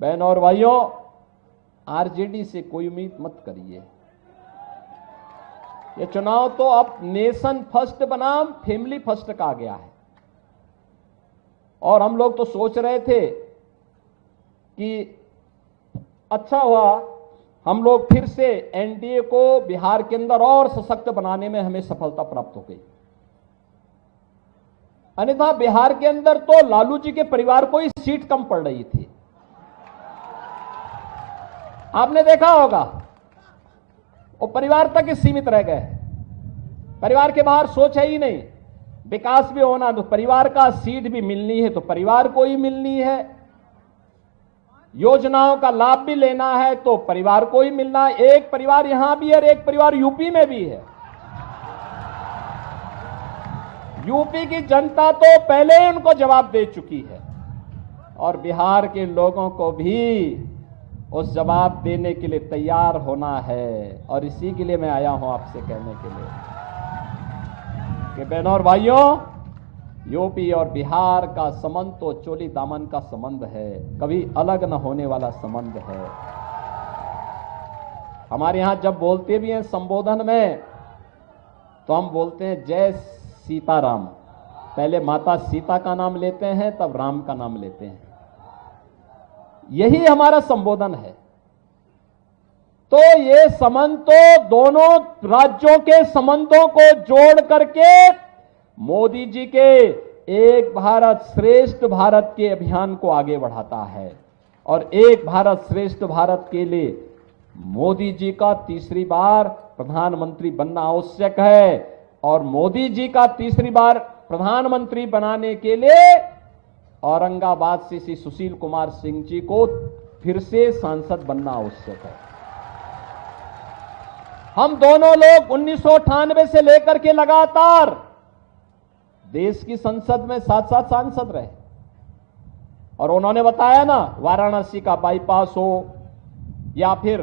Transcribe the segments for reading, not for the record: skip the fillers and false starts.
बहन और भाइयों, आरजेडी से कोई उम्मीद मत करिए। ये चुनाव तो अब नेशन फर्स्ट बनाम फैमिली फर्स्ट का आ गया है। और हम लोग तो सोच रहे थे कि अच्छा हुआ हम लोग फिर से एनडीए को बिहार के अंदर और सशक्त बनाने में हमें सफलता प्राप्त हो गई। अन्यथा बिहार के अंदर तो लालू जी के परिवार को ही सीट कम पड़ रही थी। आपने देखा होगा, वो परिवार तक ही सीमित रह गए। परिवार के बाहर सोच है ही नहीं। विकास भी होना तो परिवार का, सीट भी मिलनी है तो परिवार को ही मिलनी है, योजनाओं का लाभ भी लेना है तो परिवार को ही मिलना है। एक परिवार यहां भी है और एक परिवार यूपी में भी है। यूपी की जनता तो पहले ही उनको जवाब दे चुकी है और बिहार के लोगों को भी उस जवाब देने के लिए तैयार होना है। और इसी के लिए मैं आया हूं आपसे कहने के लिए कि बहनों और भाइयों, यूपी और बिहार का संबंध तो चोली दामन का संबंध है, कभी अलग न होने वाला संबंध है। हमारे यहां जब बोलते भी हैं संबोधन में तो हम बोलते हैं जय सीताराम। पहले माता सीता का नाम लेते हैं, तब राम का नाम लेते हैं। यही हमारा संबोधन है। तो ये संबंध तो दोनों राज्यों के संबंधों को जोड़ करके मोदी जी के एक भारत श्रेष्ठ भारत के अभियान को आगे बढ़ाता है। और एक भारत श्रेष्ठ भारत के लिए मोदी जी का तीसरी बार प्रधानमंत्री बनना आवश्यक है। और मोदी जी का तीसरी बार प्रधानमंत्री बनाने के लिए औरंगाबाद से श्री सुशील कुमार सिंह जी को फिर से सांसद बनना आवश्यक है। हम दोनों लोग 1998 से लेकर के लगातार देश की संसद में साथ साथ सांसद रहे। और उन्होंने बताया ना, वाराणसी का बाईपास हो या फिर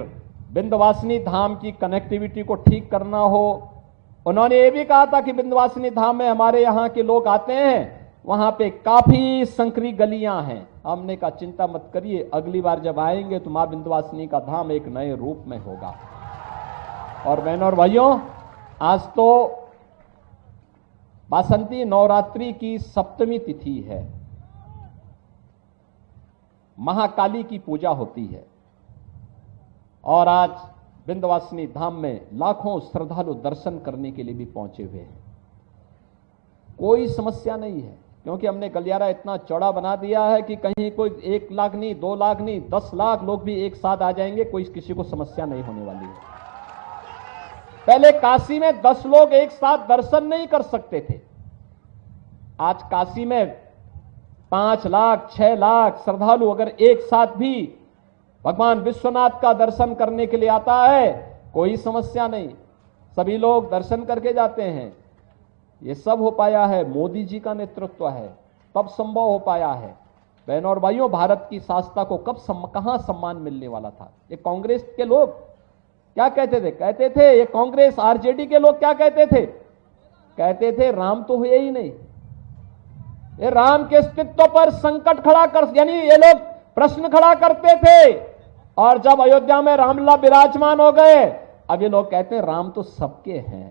विंध्यवासिनी धाम की कनेक्टिविटी को ठीक करना हो। उन्होंने ये भी कहा था कि विंध्यवासिनी धाम में हमारे यहां के लोग आते हैं, वहां पे काफी संकरी गलियां हैं। हमने कहा चिंता मत करिए, अगली बार जब आएंगे तो मां विंध्यवासिनी का धाम एक नए रूप में होगा। और बहनों और भाइयों, आज तो बासंती नवरात्रि की सप्तमी तिथि है, महाकाली की पूजा होती है। और आज विंध्यवासिनी धाम में लाखों श्रद्धालु दर्शन करने के लिए भी पहुंचे हुए हैं। कोई समस्या नहीं है, क्योंकि हमने गलियारा इतना चौड़ा बना दिया है कि कहीं कोई 1 लाख नहीं, 2 लाख नहीं, 10 लाख लोग भी एक साथ आ जाएंगे, कोई किसी को समस्या नहीं होने वाली है। पहले काशी में 10 लोग एक साथ दर्शन नहीं कर सकते थे। आज काशी में 5 लाख, 6 लाख श्रद्धालु अगर एक साथ भी भगवान विश्वनाथ का दर्शन करने के लिए आता है, कोई समस्या नहीं, सभी लोग दर्शन करके जाते हैं। ये सब हो पाया है, मोदी जी का नेतृत्व है, तब संभव हो पाया है। बहनों और भाइयों, भारत की शासकता को कहां सम्मान मिलने वाला था। ये कांग्रेस के लोग क्या कहते थे? कहते थे, ये कांग्रेस आरजेडी के लोग क्या कहते थे? कहते थे राम तो हुए ही नहीं। ये राम के अस्तित्व पर संकट खड़ा कर, यानी ये लोग प्रश्न खड़ा करते थे। और जब अयोध्या में रामलला विराजमान हो गए, अब ये लोग कहते हैं राम तो सबके हैं।